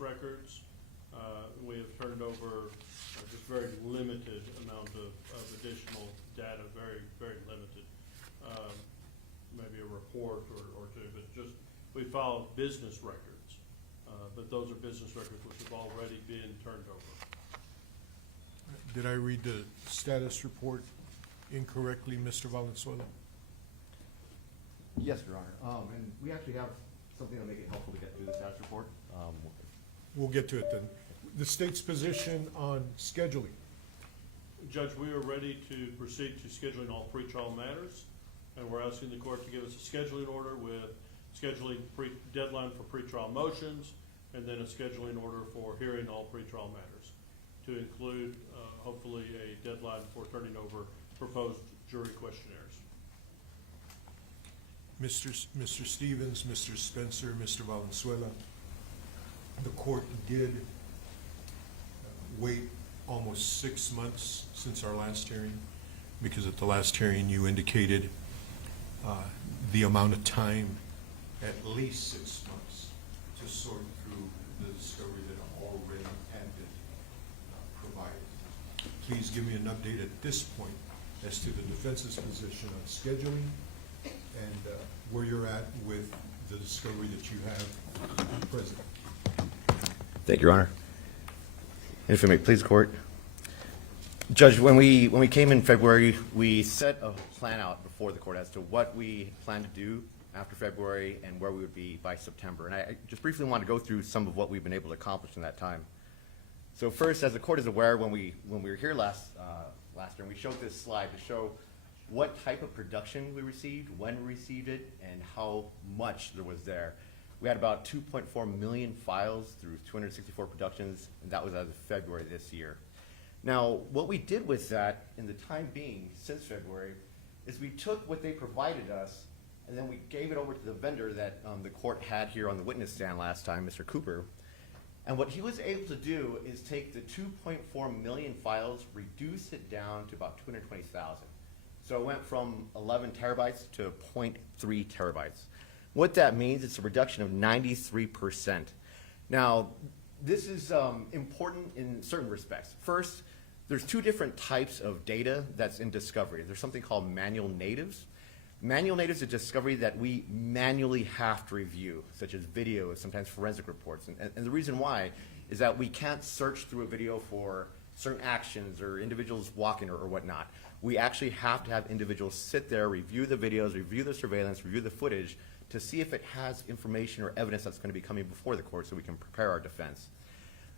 records. We have turned over just very limited amount of additional data, very, very limited. Maybe a report or two, but just, we file business records. But those are business records which have already been turned over. Did I read the status report incorrectly, Mr. Valenzuela? Yes, Your Honor. And we actually have something to make it helpful to get through the status report. We'll get to it then. The state's position on scheduling. Judge, we are ready to proceed to scheduling all pretrial matters, and we're asking the court to give us a scheduling order with scheduling deadline for pretrial motions, and then a scheduling order for hearing all pretrial matters, to include hopefully a deadline for turning over proposed jury questionnaires. Mr. Stevens, Mr. Spencer, Mr. Valenzuela, the court did wait almost 6 months since our last hearing, because at the last hearing you indicated the amount of time, at least 6 months, to sort through the discovery that already had been provided. Please give me an update at this point as to the defense's position on scheduling and where you're at with the discovery that you have present. Thank you, Your Honor. And if you may please, court. Judge, when we came in February, we set a plan out before the court as to what we plan to do after February and where we would be by September. And I just briefly want to go through some of what we've been able to accomplish in that time. So first, as the court is aware, when we were here last year, we showed this slide to show what type of production we received, when we received it, and how much there was there. We had about 2.4 million files through 264 productions, and that was as of February this year. Now, what we did with that in the time being since February is we took what they provided us and then we gave it over to the vendor that the court had here on the witness stand last time, Mr. Cooper. And what he was able to do is take the 2.4 million files, reduce it down to about 220,000. So it went from 11 terabytes to 0.3 terabytes. What that means, it's a reduction of 93%. Now, this is important in certain respects. First, there's two different types of data that's in discovery. There's something called manual natives. Manual natives is discovery that we manually have to review, such as videos, sometimes forensic reports. And the reason why is that we can't search through a video for certain actions or individuals walking or whatnot. We actually have to have individuals sit there, review the videos, review the surveillance, review the footage to see if it has information or evidence that's going to be coming before the court so we can prepare our defense.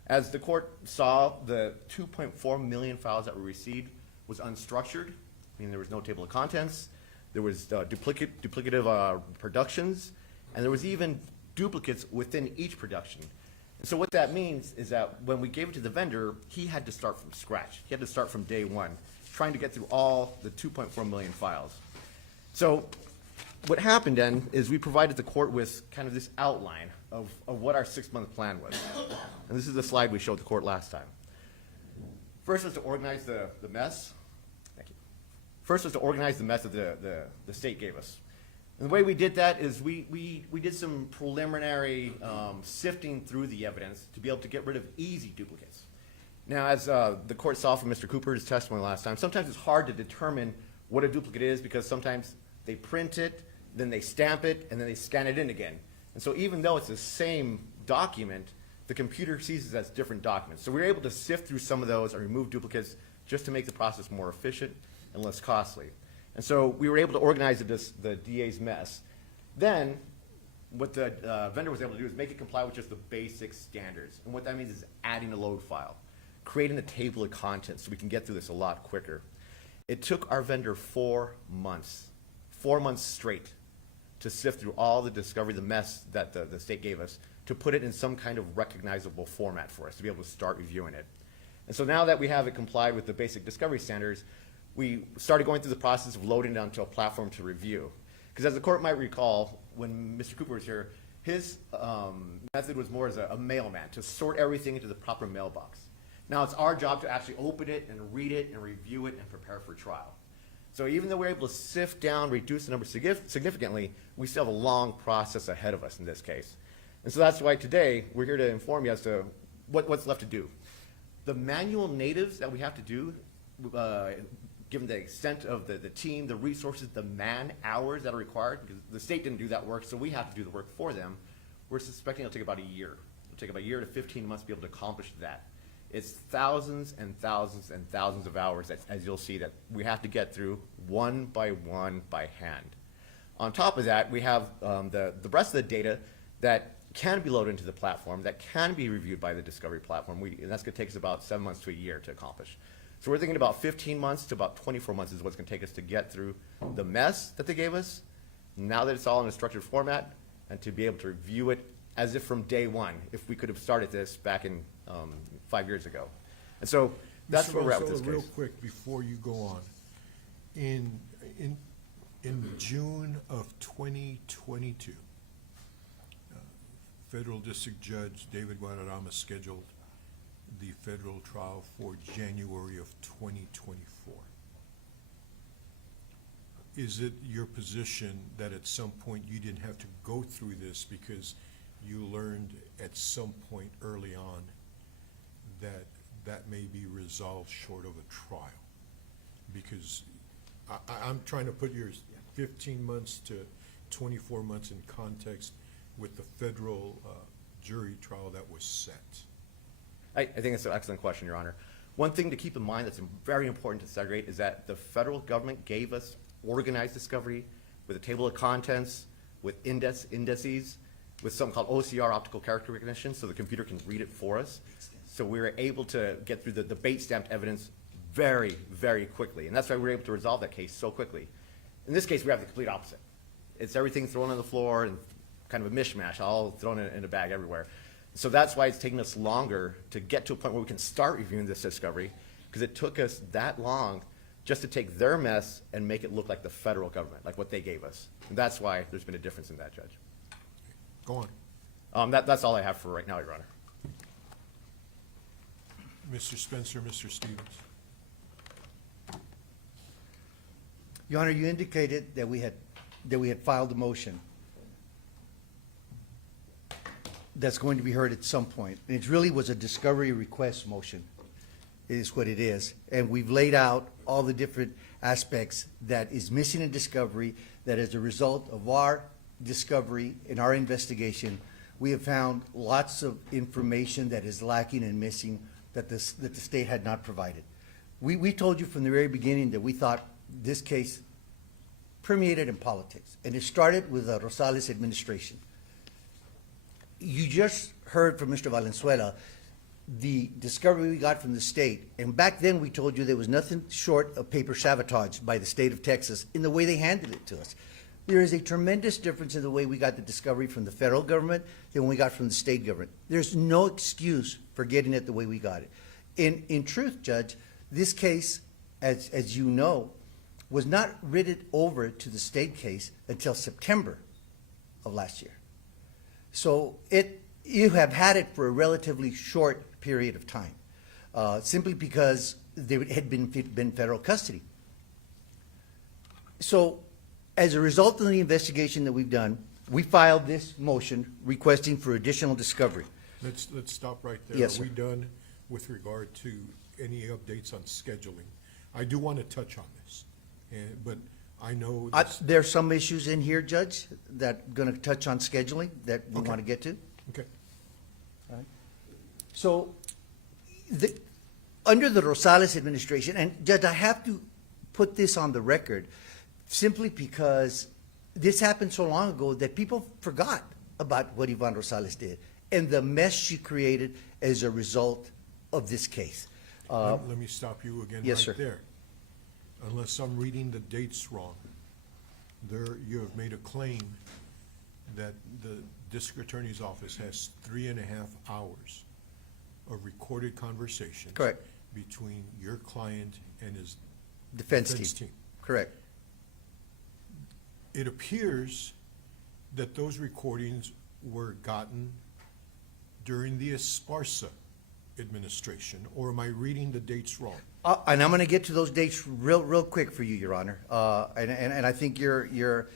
As the court saw, the 2.4 million files that were received was unstructured, meaning there was no table of contents, there was duplicative productions, and there was even duplicates within each production. And so what that means is that when we gave it to the vendor, he had to start from scratch. He had to start from day one, trying to get through all the 2.4 million files. So what happened then is we provided the court with kind of this outline of what our 6-month plan was. And this is the slide we showed the court last time. First was to organize the mess. Thank you. First was to organize the mess that the state gave us. And the way we did that is we did some preliminary sifting through the evidence to be able to get rid of easy duplicates. Now, as the court saw from Mr. Cooper's testimony last time, sometimes it's hard to determine what a duplicate is because sometimes they print it, then they stamp it, and then they scan it in again. And so even though it's the same document, the computer sees it as different documents. So we were able to sift through some of those and remove duplicates just to make the process more efficient and less costly. And so we were able to organize the DA's mess. Then what the vendor was able to do is make it comply with just the basic standards. And what that means is adding a load file, creating a table of contents so we can get through this a lot quicker. It took our vendor 4 months straight to sift through all the discovery, the mess that the state gave us, to put it in some kind of recognizable format for us to be able to start reviewing it. And so now that we have it complied with the basic discovery standards, we started going through the process of loading it onto a platform to review. Because as the court might recall, when Mr. Cooper was here, his method was more as a mailman, to sort everything into the proper mailbox. Now it's our job to actually open it and read it and review it and prepare for trial. So even though we're able to sift down, reduce the number significantly, we still have a long process ahead of us in this case. And so that's why today, we're here to inform you as to what's left to do. The manual natives that we have to do, given the extent of the team, the resources, the man-hours that are required, because the state didn't do that work, so we have to do the work for them, we're suspecting it'll take about a year. It'll take about a year to 15 months to be able to accomplish that. It's thousands and thousands and thousands of hours, that, as you'll see, that we have to get through one by hand. On top of that, we have the rest of the data that can be loaded into the platform, that can be reviewed by the Discovery platform, and that's going to take us about 7 months to a year to accomplish. So we're thinking about 15 months to about 24 months is what's going to take us to get through the mess that they gave us, now that it's all in a structured format, and to be able to review it as if from day one, if we could have started this back in 5 years ago. And so that's Mr. where we're at with this Valenzuela, case. real quick, before you go on, in June of 2022, Federal District Judge David Guadarrama scheduled the federal trial for January of 2024. Is it your position that at some point you didn't have to go through this because you learned at some point early on that that may be resolved short of a trial? Because I'm trying to put your 15 months to 24 months in context with the federal jury trial that was set. I think it's an excellent question, Your Honor. One thing to keep in mind that's very important to segregate is that the federal government gave us organized discovery with a table of contents, with indices, with something called OCR, optical character recognition, so the computer can read it for us. So we were able to get through the bait stamped evidence very, very quickly. And that's why we were able to resolve that case so quickly. In this case, we have the complete opposite. It's everything thrown on the floor and kind of a mishmash, all thrown in a bag everywhere. So that's why it's taking us longer to get to a point where we can start reviewing this discovery, because it took us that long just to take their mess and make it look like the federal government, like what they gave us. And that's why there's been a difference in that, Judge. Go on. That's all I have for right now, Your Honor. Mr. Spencer, Mr. Stevens. Your Honor, you indicated that we had filed a motion that's going to be heard at some point. And it really was a discovery request motion, is what it is. And we've laid out all the different aspects that is missing in discovery, that as a result of our discovery in our investigation, we have found lots of information that is lacking and missing that the state had not provided. We told you from the very beginning that we thought this case permeated in politics, and it started with the Rosales administration. You just heard from Mr. Valenzuela the discovery we got from the state, and back then we told you there was nothing short of paper sabotage by the state of Texas in the way they handed it to us. There is a tremendous difference in the way we got the discovery from the federal government than we got from the state government. There's no excuse for getting it the way we got it. In truth, Judge, this case, as you know, was not written over to the state case until September of last year. So you have had it for a relatively short period of time, simply because there had been federal custody. So as a result of the investigation that we've done, we filed this motion requesting for additional discovery. Let's stop right there. Yes, Are we sir. done with regard to any updates on scheduling? I do want to touch on this, but I know this. There are some issues in here, Judge, that going to touch on scheduling that we Okay. want to get to. Okay. All right. So, under the Rosales administration, and Judge, I have to put this on the record simply because this happened so long ago that people forgot about what Yvonne Rosales did and the mess she created as a result of this case. Let me stop you again Yes, right sir. there. Unless I'm reading the dates wrong, you have made a claim that the district attorney's office has 3.5 hours of recorded conversations. Correct. Between your client and his Defense defense team. team. Correct. It appears that those recordings were gotten during the Esparza administration, or am I reading the dates wrong? And I'm going to get to those dates real quick for you, Your Honor. And I think you're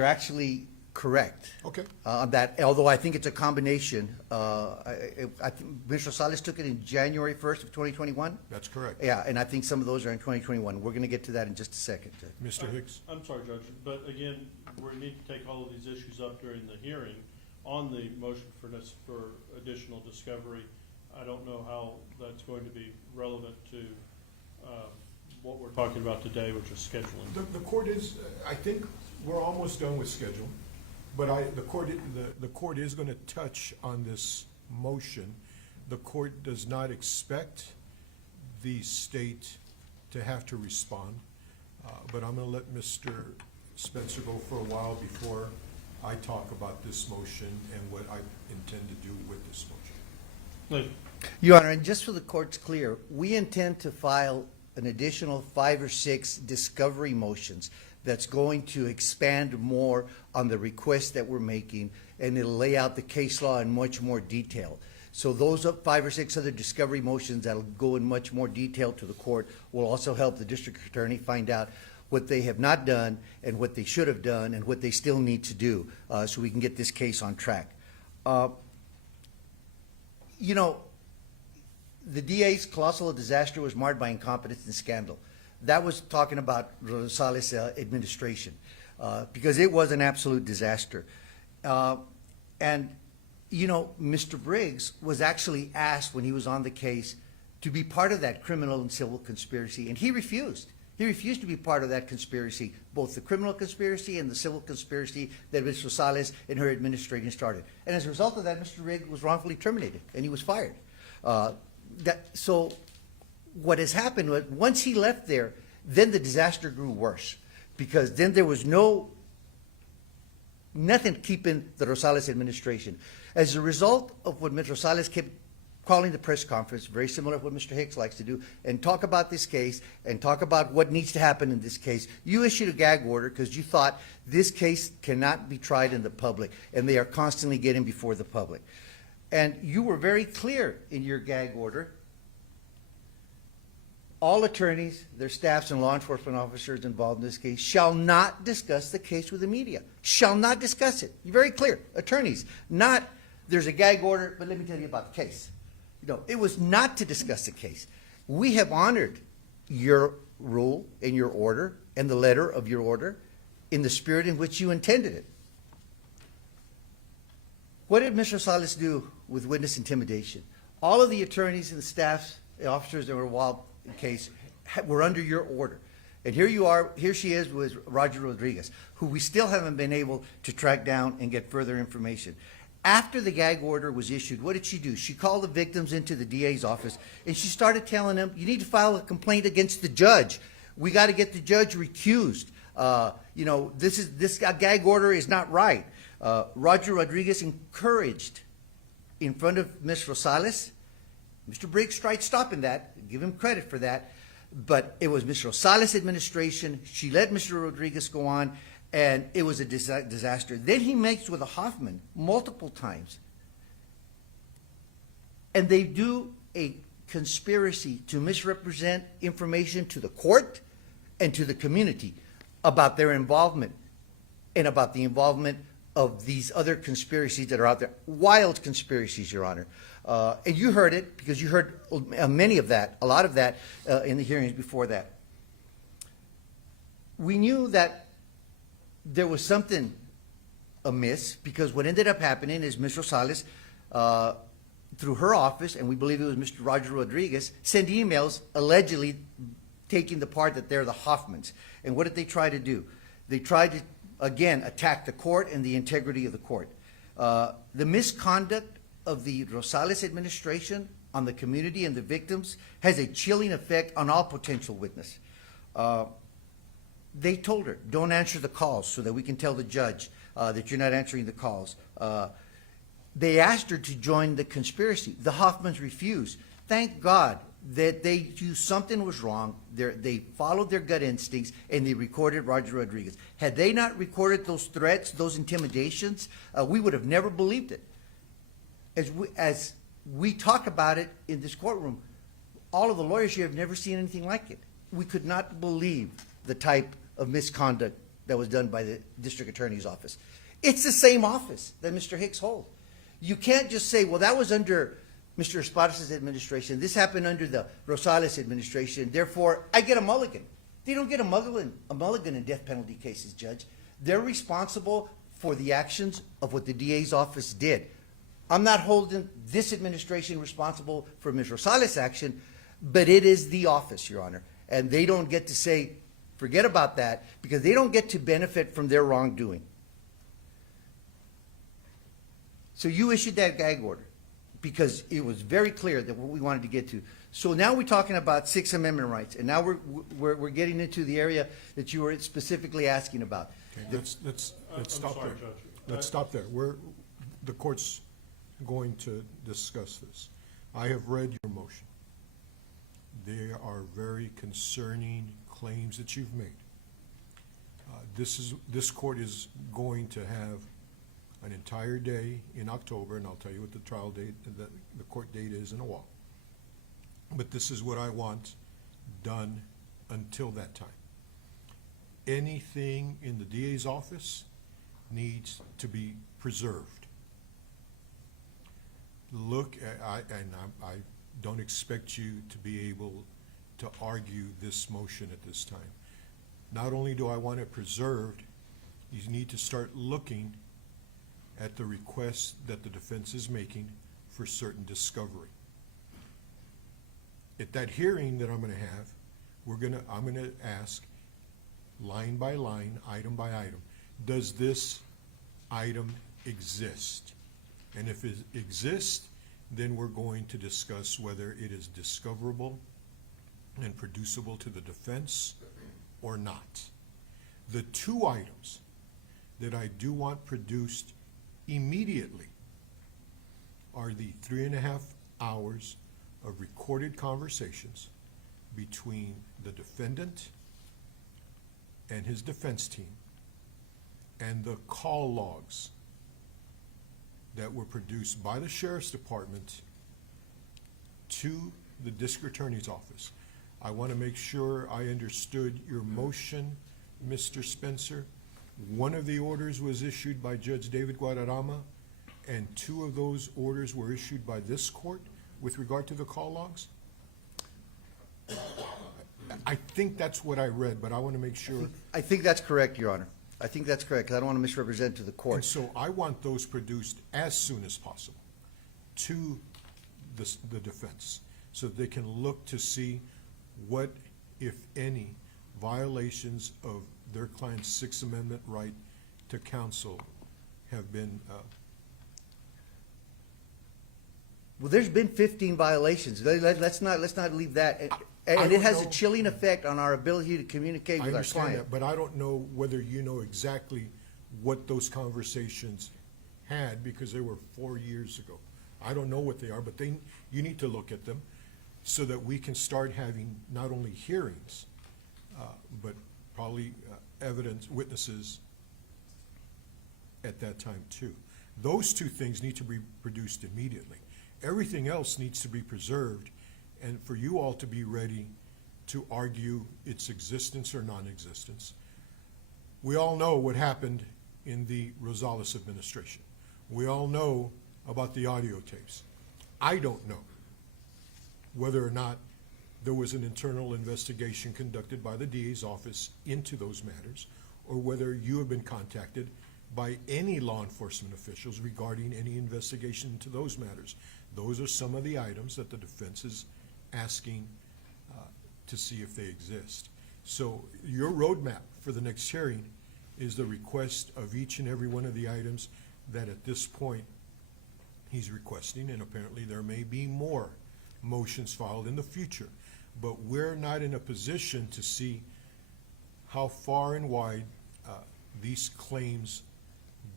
actually correct. Okay. On that, although I think it's a combination. I think Mr. Rosales took it in January 1st of 2021. That's correct. Yeah, and I think some of those are in 2021. We're going to get to that in just a second. Mr. Hicks? I'm sorry, Judge, but again, we need to take all of these issues up during the hearing on the motion for additional discovery. I don't know how that's going to be relevant to what we're talking about today, which is scheduling. The court is, I think we're almost done with schedule, but the court is going to touch on this motion. The court does not expect the state to have to respond, but I'm going to let Mr. Spencer go for a while before I talk about this motion and what I intend to do with this motion. Your Honor, and just so the court's clear, we intend to file an additional 5 or 6 discovery motions that's going to expand more on the requests that we're making, and it'll lay out the case law in much more detail. So those 5 or 6 other discovery motions that'll go in much more detail to the court will also help the district attorney find out what they have not done and what they should have done and what they still need to do, so we can get this case on track. You know, the DA's colossal disaster was marred by incompetence and scandal. That was talking about Rosales' administration, because it was an absolute disaster. And, you know, Mr. Briggs was actually asked when he was on the case to be part of that criminal and civil conspiracy, and he refused. He refused to be part of that conspiracy, both the criminal conspiracy and the civil conspiracy that Ms. Rosales and her administration started. And as a result of that, Mr. Briggs was wrongfully terminated, and he was fired. So what has happened was, once he left there, then the disaster grew worse, because then there was nothing keeping the Rosales administration. As a result of what Ms. Rosales kept calling the press conference, very similar to what Mr. Hicks likes to do, and talk about this case and talk about what needs to happen in this case, you issued a gag order because you thought this case cannot be tried in the public, and they are constantly getting before the public. And you were very clear in your gag order. All attorneys, their staffs, and law enforcement officers involved in this case shall not discuss the case with the media. Shall not discuss it. You're very clear. Attorneys, not there's a gag order, but let me tell you about the case. You know, it was not to discuss the case. We have honored your rule and your order and the letter of your order in the spirit in which you intended it. What did Mr. Rosales do with witness intimidation? All of the attorneys and the staffs, the officers that were involved in the case were under your order. And here you are, here she is with Roger Rodriguez, who we still haven't been able to track down and get further information. After the gag order was issued, what did she do? She called the victims into the DA's office, and she started telling them, you need to file a complaint against the judge. We got to get the judge recused. You know, this gag order is not right. Roger Rodriguez encouraged in front of Ms. Rosales. Mr. Briggs tried stopping that, give him credit for that, but it was Ms. Rosales' administration. She let Mr. Rodriguez go on, and it was a disaster. Then he meets with a Hoffman multiple times, and they do a conspiracy to misrepresent information to the court and to the community about their involvement and about the involvement of these other conspiracies that are out there, wild conspiracies, Your Honor. And you heard it because you heard many of that, a lot of that in the hearings before that. We knew that there was something amiss because what ended up happening is Ms. Rosales, through her office, and we believe it was Mr. Roger Rodriguez, sent emails allegedly taking the part that they're the Hoffmans. And what did they try to do? They tried to, again, attack the court and the integrity of the court. The misconduct of the Rosales administration on the community and the victims has a chilling effect on all potential witnesses. They told her, don't answer the calls so that we can tell the judge that you're not answering the calls. They asked her to join the conspiracy. The Hoffmans refused. Thank God that they knew something was wrong. They followed their gut instincts, and they recorded Roger Rodriguez. Had they not recorded those threats, those intimidations, we would have never believed it. As we talk about it in this courtroom, all of the lawyers here have never seen anything like it. We could not believe the type of misconduct that was done by the district attorney's office. It's the same office that Mr. Hicks holds. You can't just say, well, that was under Mr. Esparza's administration. This happened under the Rosales administration. Therefore, I get a mulligan. They don't get a mulligan in death penalty cases, Judge. They're responsible for the actions of what the DA's office did. I'm not holding this administration responsible for Ms. Rosales' action, but it is the office, Your Honor. And they don't get to say, forget about that, because they don't get to benefit from their wrongdoing. So you issued that gag order because it was very clear that what we wanted to get to. So now we're talking about Sixth Amendment rights, and now we're getting into the area that you were specifically asking about. Okay, let's I'm stop sorry, there. Judge. Let's stop there. The court's going to discuss this. I have read your motion. There are very concerning claims that you've made. This court is going to have an entire day in October, and I'll tell you what the trial date, the court date is in a while. But this is what I want done until that time. Anything in the DA's office needs to be preserved. Look, I don't expect you to be able to argue this motion at this time. Not only do I want it preserved, you need to start looking at the request that the defense is making for certain discovery. At that hearing that I'm gonna have, I'm gonna ask line by line, item by item, does this item exist? And if it exists, then we're going to discuss whether it is discoverable and producible to the defense or not. The two items that I do want produced immediately are the 3.5 hours of recorded conversations between the defendant and his defense team and the call logs that were produced by the Sheriff's Department to the District Attorney's Office. I want to make sure I understood your motion, Mr. Spencer. One of the orders was issued by Judge David Guadarrama, and two of those orders were issued by this court with regard to the call logs? I think that's what I read, but I want to make sure. I think that's correct, Your Honor. I think that's correct, because I don't want to misrepresent to the And court. so I want those produced as soon as possible to the defense, so they can look to see what, if any, violations of their client's Sixth Amendment right to counsel have been. Well, there's been 15 violations. Let's not leave that. And I it don't has a know. chilling effect on our ability to communicate I with our understand client. that, but I don't know whether you know exactly what those conversations had, because they were 4 years ago. I don't know what they are, but you need to look at them so that we can start having not only hearings, but probably evidence, witnesses at that time too. Those two things need to be produced immediately. Everything else needs to be preserved, and for you all to be ready to argue its existence or non-existence. We all know what happened in the Rosales administration. We all know about the audio tapes. I don't know whether or not there was an internal investigation conducted by the DA's office into those matters, or whether you have been contacted by any law enforcement officials regarding any investigation into those matters. Those are some of the items that the defense is asking to see if they exist. So your roadmap for the next hearing is the request of each and every one of the items that at this point he's requesting, and apparently there may be more motions filed in the future. But we're not in a position to see how far and wide these claims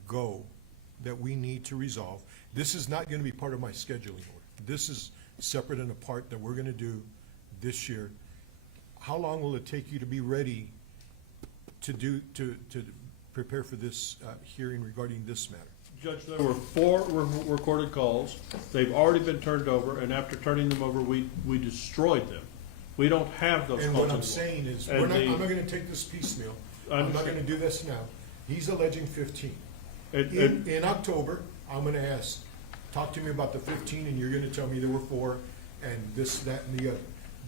go that we need to resolve. This is not going to be part of my scheduling order. This is separate and apart that we're going to do this year. How long will it take you to be ready to prepare for this hearing regarding this matter? Judge, there were 4 recorded calls. They've already been turned over, and after turning them over, we destroyed them. We don't have those calls And anymore. what I'm saying is, And I'm not gonna take this piecemeal. I I'm not understand. gonna do this now. He's alleging 15. In October, I'm gonna ask, talk to me about the 15, and you're gonna tell me there were 4, and this, that, and the other.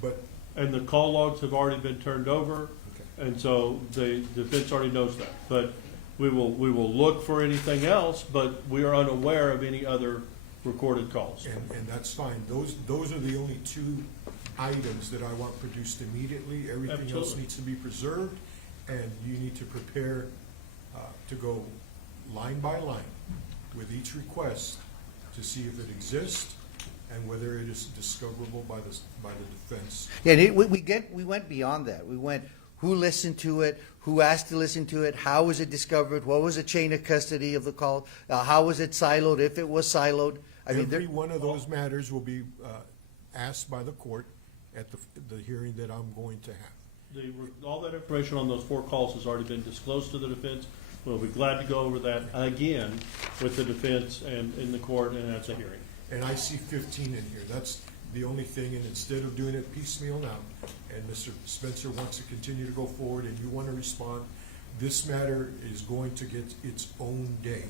But, And the call logs have already been turned over, and so the defense already knows that. But we will look for anything else, but we are unaware of any other recorded calls. and that's fine. Those are the only 2 items that I want produced immediately. Everything else Absolutely. needs to be preserved, and you need to prepare to go line by line with each request to see if it exists and whether it is discoverable by the defense. Yeah, and we went beyond that. We went, who listened to it, who asked to listen to it, how was it discovered, what was the chain of custody of the call, how was it siloed, if it was siloed. I mean, Every one of those matters will be asked by the court at the hearing that I'm going to have. All that information on those 4 calls has already been disclosed to the defense. We'll be glad to go over that again with the defense and in the court, and that's a hearing. And I see 15 in here. That's the only thing, and instead of doing it piecemeal now, and Mr. Spencer wants to continue to go forward and you want to respond, this matter is going to get its own day.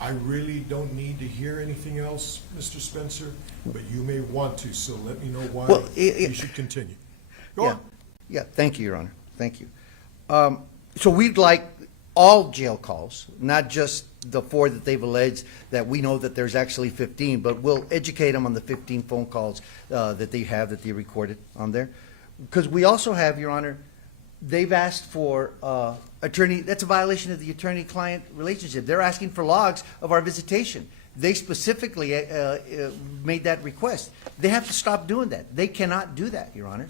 I really don't need to hear anything else, Mr. Spencer, but you may want to, so let me know why Well, you should continue. Go Yeah, on. yeah, thank you, Your Honor, thank you. So we'd like all jail calls, not just the 4 that they've alleged, that we know that there's actually 15, but we'll educate them on the 15 phone calls that they recorded on there. Because we also have, Your Honor, they've asked for attorney, that's a violation of the attorney-client relationship. They're asking for logs of our visitation. They specifically made that request. They have to stop doing that. They cannot do that, Your Honor.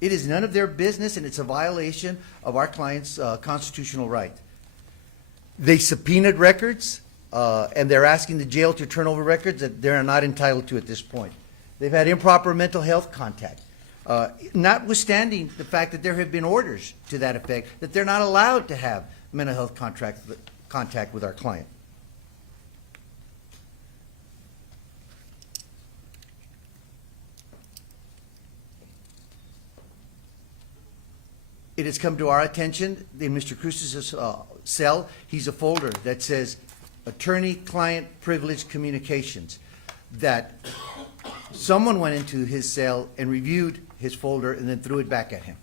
It is none of their business, and it's a violation of our client's constitutional right. They subpoenaed records, and they're asking the jail to turn over records that they're not entitled to at this point. They've had improper mental health contact, notwithstanding the fact that there have been orders to that effect, that they're not allowed to have mental health contact with our client. It has come to our attention in Mr. Crusius' cell, he's a folder that says attorney-client privilege communications, that someone went into his cell and reviewed his folder and then threw it back at him.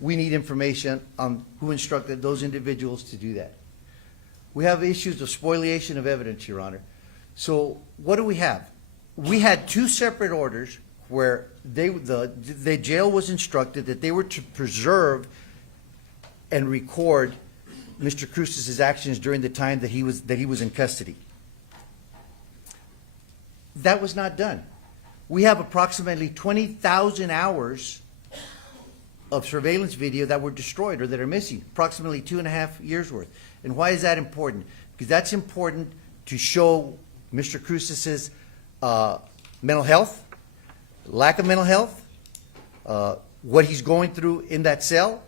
We need information on who instructed those individuals to do that. We have issues of spoliation of evidence, Your Honor. So what do we have? We had 2 separate orders where the jail was instructed that they were to preserve and record Mr. Crucius' actions during the time that he was in custody. That was not done. We have approximately 20,000 hours of surveillance video that were destroyed or that are missing, approximately 2.5 years worth. And why is that important? Because that's important to show Mr. Crucius' mental health, lack of mental health, what he's going through in that cell.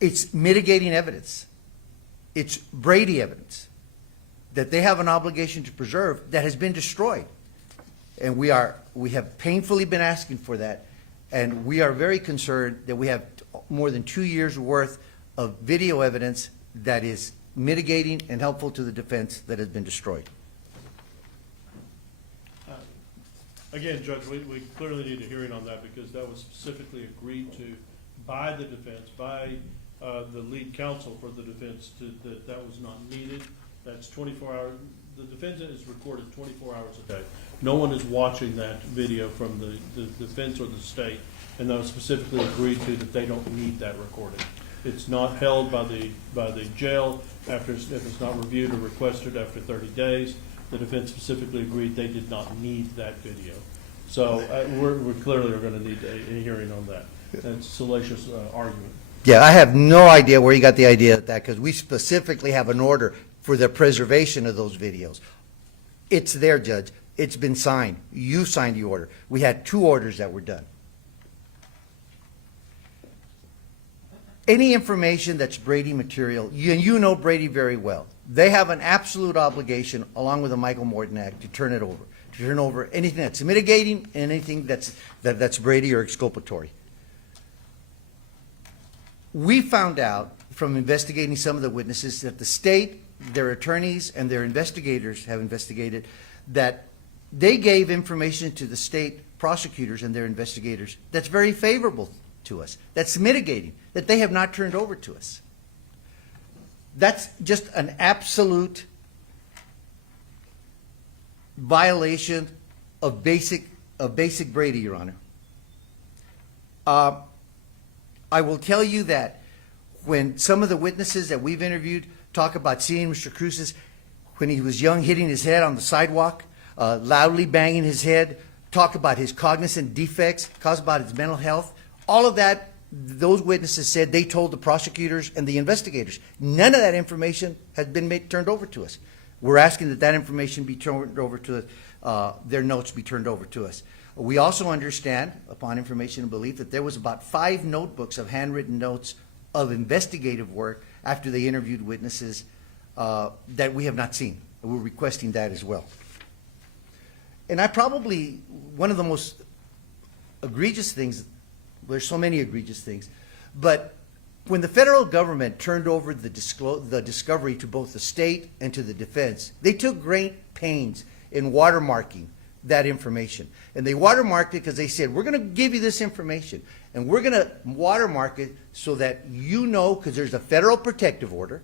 It's mitigating evidence. It's Brady evidence that they have an obligation to preserve that has been destroyed. And we have painfully been asking for that, and we are very concerned that we have more than 2 years' worth of video evidence that is mitigating and helpful to the defense that has been destroyed. Again, Judge, we clearly need a hearing on that because that was specifically agreed to by the defense, by the lead counsel for the defense, that was not needed. That's 24 hours. The defendant is recorded 24 hours a day. No one is watching that video from the defense or the state, and that was specifically agreed to that they don't need that recording. It's not held by the jail if it's not reviewed or requested after 30 days. The defense specifically agreed they did not need that video. So we clearly are going to need a hearing on that. That's a salacious argument. Yeah, I have no idea where you got the idea of that, because we specifically have an order for the preservation of those videos. It's there, Judge. It's been signed. You signed the order. We had 2 orders that were done. Any information that's Brady material, and you know Brady very well, they have an absolute obligation, along with the Michael Morton Act, to turn it over. To turn over anything that's mitigating and anything that's Brady or exculpatory. We found out from investigating some of the witnesses that the state, their attorneys, and their investigators have investigated that they gave information to the state prosecutors and their investigators that's very favorable to us, that's mitigating, that they have not turned over to us. That's just an absolute violation of basic Brady, Your Honor. I will tell you that when some of the witnesses that we've interviewed talk about seeing Mr. Crusius when he was young, hitting his head on the sidewalk, loudly banging his head, talk about his cognizant defects, talk about his mental health, all of that, those witnesses said they told the prosecutors and the investigators. None of that information has been turned over to us. We're asking that that information be turned over to us, their notes be turned over to us. We also understand, upon information and belief, that there was about 5 notebooks of handwritten notes of investigative work after they interviewed witnesses that we have not seen. We're requesting that as well. And one of the most egregious things, there's so many egregious things, but when the federal government turned over the discovery to both the state and to the defense, they took great pains in watermarking that information. And they watermarked it because they said, we're going to give you this information, and we're going to watermark it so that you know, because there's a federal protective order,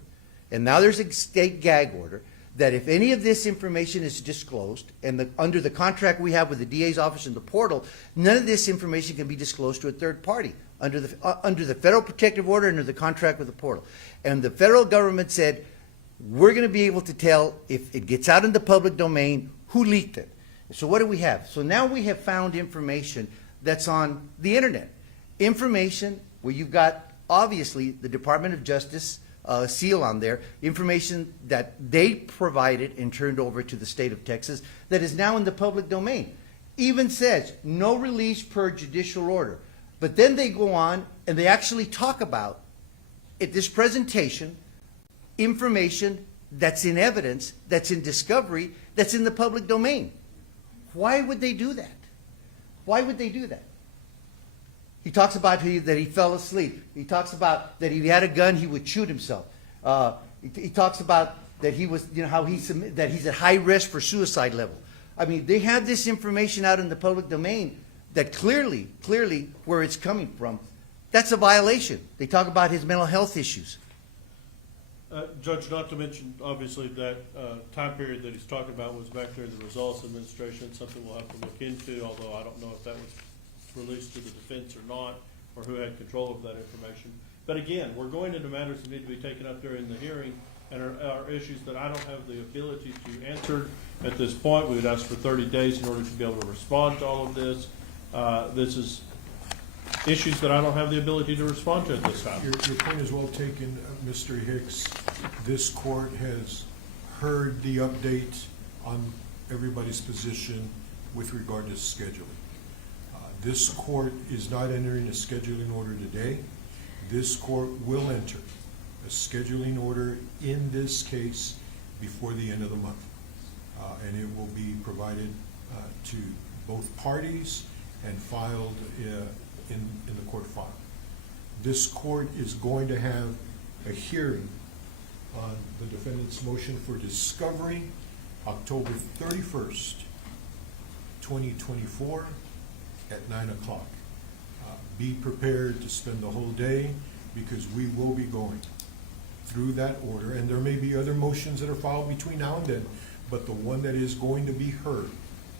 and now there's a state gag order, that if any of this information is disclosed, and under the contract we have with the DA's office and the portal, none of this information can be disclosed to a third party under the federal protective order, under the contract with the portal. And the federal government said, we're going to be able to tell if it gets out in the public domain who leaked it. So what do we have? So now we have found information that's on the internet. Information where you've got, obviously, the Department of Justice seal on there, information that they provided and turned over to the state of Texas that is now in the public domain. Even says, no release per judicial order. But then they go on and they actually talk about, at this presentation, information that's in evidence, that's in discovery, that's in the public domain. Why would they do that? Why would they do that? He talks about that he fell asleep. He talks about that if he had a gun, he would shoot himself. He talks about that he was, that he's at high risk for suicide level. I mean, they have this information out in the public domain that clearly, where it's coming from, that's a violation. They talk about his mental health issues. Judge, not to mention, obviously, that time period that he's talking about was back during the results administration, something we'll have to look into, although I don't know if that was released to the defense or not, or who had control of that information. But again, we're going into matters that need to be taken up during the hearing and are issues that I don't have the ability to answer at this point. We would ask for 30 days in order to be able to respond to all of this. This is issues that I don't have the ability to respond to at this time. Your point is well taken, Mr. Hicks. This court has heard the update on everybody's position with regard to scheduling. This court is not entering a scheduling order today. This court will enter a scheduling order in this case before the end of the month. And it will be provided to both parties and filed in the court file. This court is going to have a hearing on the defendant's motion for discovery October 31st, 2024 at 9 o'clock. Be prepared to spend the whole day because we will be going through that order, and there may be other motions that are filed between now and then, but the one that is going to be heard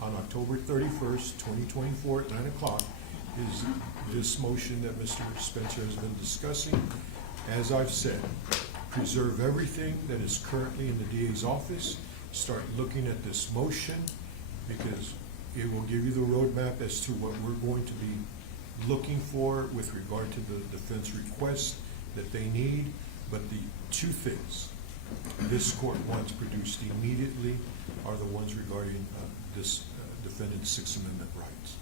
on October 31st, 2024 at 9 o'clock is this motion that Mr. Spencer has been discussing. As I've said, preserve everything that is currently in the DA's office. Start looking at this motion because it will give you the roadmap as to what we're going to be looking for with regard to the defense request that they need. But the two things this court wants produced immediately are the ones regarding this defendant's Sixth Amendment rights.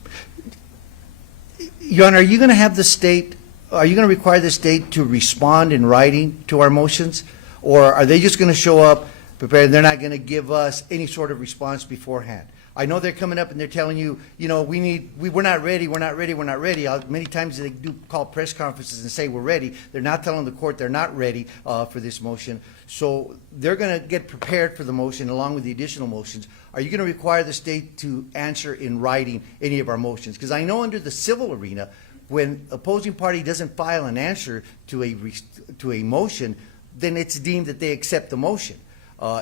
Your Honor, are you going to have the state, are you going to require the state to respond in writing to our motions? Or are they just going to show up, prepared. They're not going to give us any sort of response beforehand. I know they're coming up and they're telling you, you know, we're not ready, we're not ready, we're not ready. Many times they do call press conferences and say we're ready. They're not telling the court they're not ready for this motion. So they're going to get prepared for the motion along with the additional motions. Are you going to require the state to answer in writing any of our motions? Because I know under the civil arena, when opposing party doesn't file an answer to a motion, then it's deemed that they accept the motion.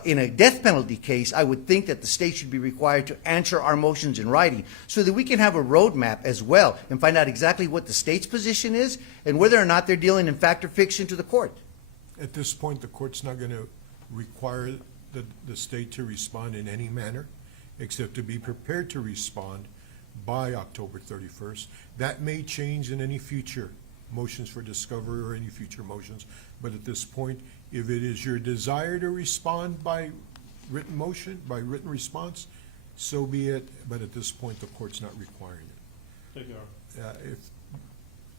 In a death penalty case, I would think that the state should be required to answer our motions in writing so that we can have a roadmap as well and find out exactly what the state's position is and whether or not they're dealing in fact or fiction to the court. At this point, the court's not going to require the state to respond in any manner, except to be prepared to respond by October 31st. That may change in any future motions for discovery or any future motions, but at this point, if it is your desire to respond by written motion, by written response, so be it, but at this point, the court's not requiring it. Thank you, Your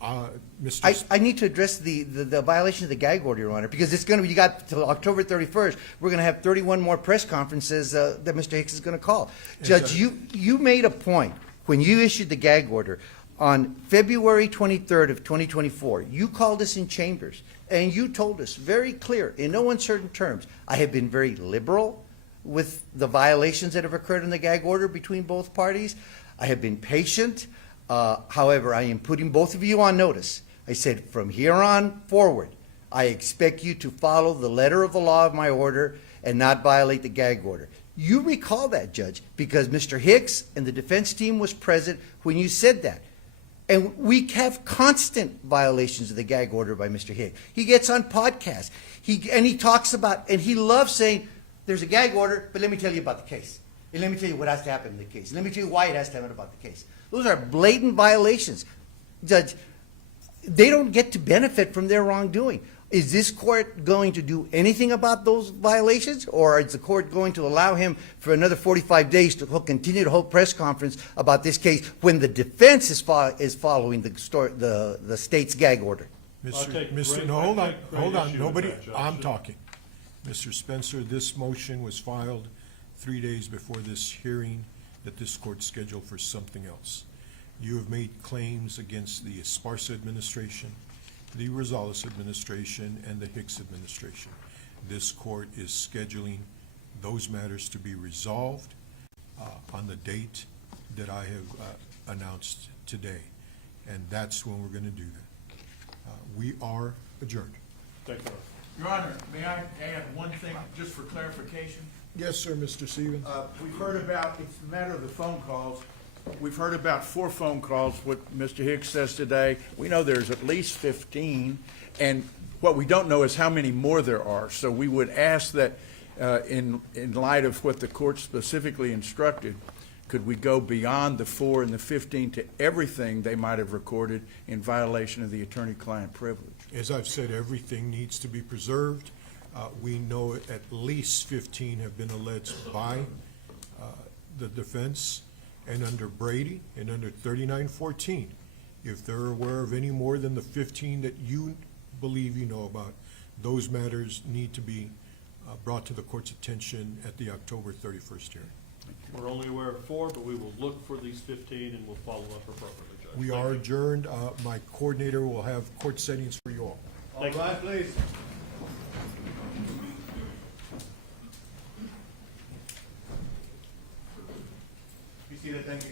Honor. Mr. I need to address the violation of the gag order, Your Honor, because it's going to be, you got till October 31st, we're going to have 31 more press conferences that Mr. Hicks is going to call. Judge, you made a point when you issued the gag order on February 23rd of 2024. You called us in chambers and you told us very clear, in no uncertain terms, I have been very liberal with the violations that have occurred in the gag order between both parties. I have been patient. However, I am putting both of you on notice. I said, from here on forward, I expect you to follow the letter of the law of my order and not violate the gag order. You recall that, Judge, because Mr. Hicks and the defense team was present when you said that. And we have constant violations of the gag order by Mr. Hicks. He gets on podcasts. He talks about, and he loves saying, there's a gag order, but let me tell you about the case. And let me tell you what has to happen in the case. And let me tell you why it has to happen about the case. Those are blatant violations. Judge, they don't get to benefit from their wrongdoing. Is this court going to do anything about those violations, or is the court going to allow him for another 45 days to continue to hold press conference about this case when the defense is following the state's gag order? Hold on, nobody, I'm talking. Mr. Spencer, this motion was filed 3 days before this hearing that this court scheduled for something else. You have made claims against the Esparza administration, the Rosales administration, and the Hicks administration. This court is scheduling those matters to be resolved on the date that I have announced today, and that's when we're going to do that. We are adjourned. Thank you, Your Your Honor, may I add one thing, just for clarification? Yes, sir, Mr. Stevens. We've heard about, it's a matter of the phone calls. We've heard about 4 phone calls, what Mr. Hicks says today. We know there's at least 15, and what we don't know is how many more there are. So we would ask that, in light of what the court specifically instructed, could we go beyond the 4 and the 15 to everything they might have recorded in violation of the attorney-client privilege? As I've said, everything needs to be preserved. We know at least 15 have been alleged by the defense, and under Brady and under 3914, if they're aware of any more than the 15 that you believe you know about, those matters need to be brought to the court's attention at the October 31st hearing. Honor. We're only aware of 4, but we will look for these 15 and we'll follow up appropriately, Judge. We Thank are you. adjourned. My coordinator will have court settings for you all. Thank you. Please. You see that, thank you.